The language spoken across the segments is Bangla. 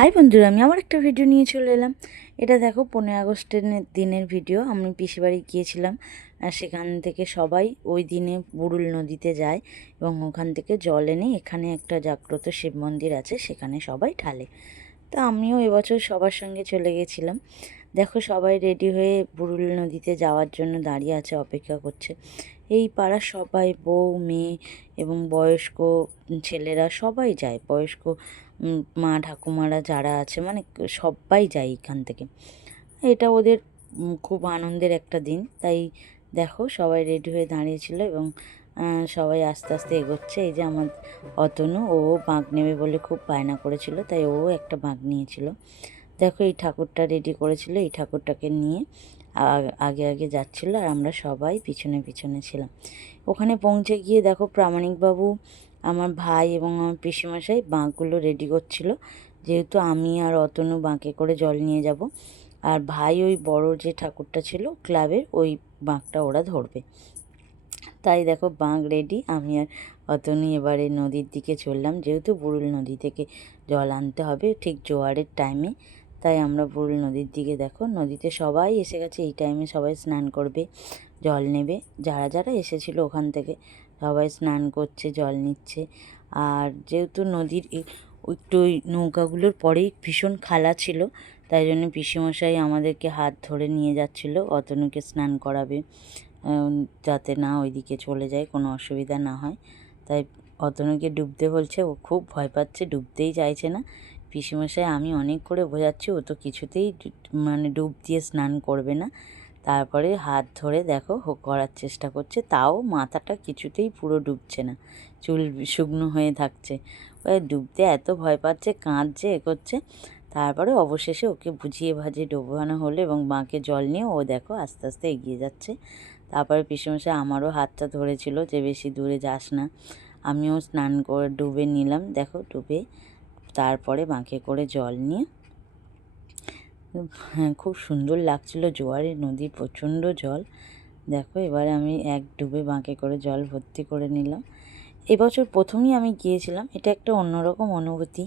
হাই বন্ধুরা, আমি আমার একটা ভিডিও নিয়ে চলে এলাম। এটা দেখো পনেরো আগস্টের দিনের ভিডিও আমি পিসিবাড়ি গিয়েছিলাম, আর সেখান থেকে সবাই ওই দিনে বুরুল নদীতে যায় এবং ওখান থেকে জল এনে এখানে একটা জাগ্রত শিব মন্দির আছে, সেখানে সবাই ঢালে। তা আমিও এবছর সবার সঙ্গে চলে গেছিলাম। দেখো, সবাই রেডি হয়ে বুরুল নদীতে যাওয়ার জন্য দাঁড়িয়ে আছে, অপেক্ষা করছে। এই পাড়ার সবাই, বউ, মেয়ে এবং বয়স্ক ছেলেরা সবাই যায়। বয়স্ক মা ঠাকুমারা যারা আছে মানে সবাই যায় এখান থেকে। এটা ওদের খুব আনন্দের একটা দিন। তাই দেখো, সবাই রেডি হয়ে দাঁড়িয়েছিল এবং সবাই আস্তে আস্তে এগোচ্ছে। এই যে আমার অতনু, ও বাঁক নেবে বলে খুব বায়না করেছিল, তাই ও একটা বাঁক নিয়েছিল। দেখো, এই ঠাকুরটা রেডি করেছিল, এই ঠাকুরটাকে নিয়ে আগে আগে যাচ্ছিল আর আমরা সবাই পিছনে পিছনে ছিলাম। ওখানে পৌঁছে গিয়ে দেখো, প্রামাণিকবাবু আমার ভাই এবং আমার পিসিমশাই বাঁকগুলো রেডি করছিল। যেহেতু আমি আর অতনু বাঁকে করে জল নিয়ে যাব। আর ভাই ওই বড় যে ঠাকুরটা ছিল ক্লাবের ওই বাঁকটা ওরা ধরবে। তাই দেখো বাঁক রেডি আমি আর অতনু এবারে নদীর দিকে চললাম। যেহেতু বুরুল নদী থেকে জল আনতে হবে ঠিক জোয়ারের টাইমে তাই আমরা বুরুল নদীর দিকে দেখো, নদীতে সবাই এসে গেছে। এই টাইমে সবাই স্নান করবে, জল নেবে। যারা যারা এসেছিল ওখান থেকে সবাই স্নান করছে, জল নিচ্ছে। আর যেহেতু নদীর একটু ওই নৌকাগুলোর পরেই ভীষণ খালা ছিল, তাই জন্য পিসিমশাই আমাদেরকে হাত ধরে নিয়ে যাচ্ছিল, অতনুকে স্নান করাবে। যাতে না ওইদিকে চলে যায়, কোনো অসুবিধা না হয়। তাই অতনুকে ডুবতে বলছে, ও খুব ভয় পাচ্ছে, ডুবতেই চাইছে না। পিসিমশাই, আমি অনেক করে বোঝাচ্ছি, ও তো কিছুতেই মানে ডুব দিয়ে স্নান করবে না। তারপরে হাত ধরে দেখো হো, করার চেষ্টা করছে। তাও মাথাটা কিছুতেই পুরো ডুবছে না। চুল শুকনো হয়ে থাকছে। ডুবতে এত ভয় পাচ্ছে, কাঁদছে, এ করছে। তারপরে অবশেষে ওকে বুঝিয়ে ভাজিয়ে ডোবানো হলো এবং বাঁকে জল নিয়ে ও দেখো আস্তে আস্তে এগিয়ে যাচ্ছে। তারপরে পিসমশাই আমারও হাতটা ধরেছিল যে, বেশি দূরে যাস না। আমিও স্নান করে ডুবে নিলাম। দেখো, ডুবে তারপরে বাঁকে করে জল নিয়ে খুব সুন্দর লাগছিল জোয়ারে নদী প্রচণ্ড জল। দেখো, এবারে আমি এক ডুবে বাঁকে করে জল ভর্তি করে নিলাম। এবছর প্রথমেই আমি গিয়েছিলাম, এটা একটা অন্যরকম অনুভূতি।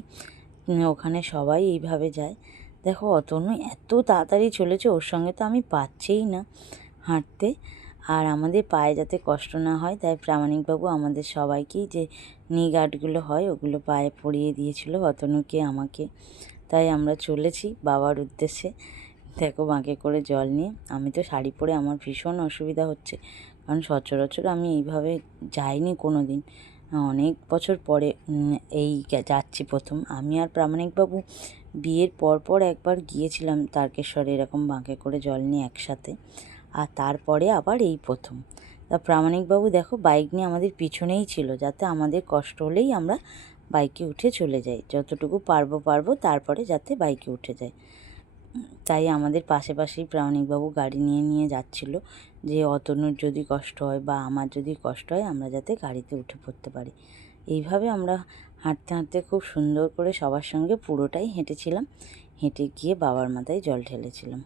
ওখানে সবাই এইভাবে যায়। দেখো, অতনু এত তাড়াতাড়ি চলেছে, ওর সঙ্গে তো আমি পাচ্ছেই না হাঁটতে। আর আমাদের পায়ে যাতে কষ্ট না হয়, তাই প্রামাণিকবাবু আমাদের সবাইকেই যে নি গার্ডগুলো হয়, ওগুলো পায়ে পরিয়ে দিয়েছিল অতনুকে, আমাকে। তাই আমরা চলেছি বাবার উদ্দেশ্যে। দেখো বাঁকে করে জল নিয়ে। আমি তো শাড়ি পরে আমার ভীষণ অসুবিধা হচ্ছে। কারণ সচরাচর আমি এইভাবে যাইনি কোনো দিন অনেক বছর পরে এই যাচ্ছি প্রথম। আমি আর প্রামাণিকবাবু বিয়ের পর পর একবার গিয়েছিলাম তারকেশ্বরে এরকম বাঁকে করে জল নিয়ে একসাথে। আর তারপরে আবার এই প্রথম। তা প্রামাণিকবাবু দেখো বাইক নিয়ে আমাদের পিছনেই ছিল। যাতে আমাদের কষ্ট হলেই আমরা বাইকে উঠে চলে যাই যতটুকু পারব পারব, তারপরে যাতে বাইকে উঠে যায়। তাই আমাদের পাশে পাশেই প্রামাণিকবাবু গাড়ি নিয়ে নিয়ে যাচ্ছিল যে, অতনুর যদি কষ্ট হয় বা আমার যদি কষ্ট হয়, আমরা যাতে গাড়িতে উঠে পড়তে পারি। এইভাবে আমরা হাঁটতে হাঁটতে খুব সুন্দর করে সবার সঙ্গে পুরোটাই হেঁটেছিলাম। হেঁটে গিয়ে বাবার মাথায় জল ঢেলেছিলাম।